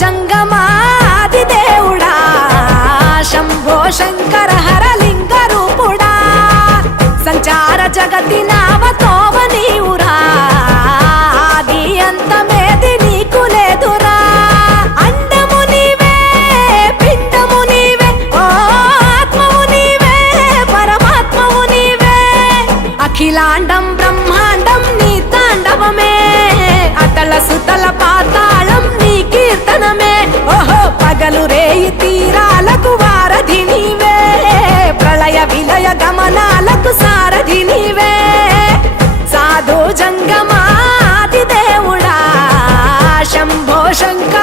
జంగమాది దేవుడా శంభో శంకర హరలింగ రూపుడా సంచార జగతి నామతోవ నీవురా ఆది అంతమేది నీకు లేదురా అండము నీవే పిండము నీవే ఓ ఆత్మవు నీవే పరమాత్మవు నీవే అఖిలాండం బ్రహ్మాండం నీ తాండవమే అతల సుతల పాతాళం నీ కీర్తనమే ఓహో పగలు రేయి తీరాలకు వారధి నీవే ప్రళయ విలయ గమనాలకు సారథి నీవే సాధు జంగమాది దేవుడా శంభో శంకర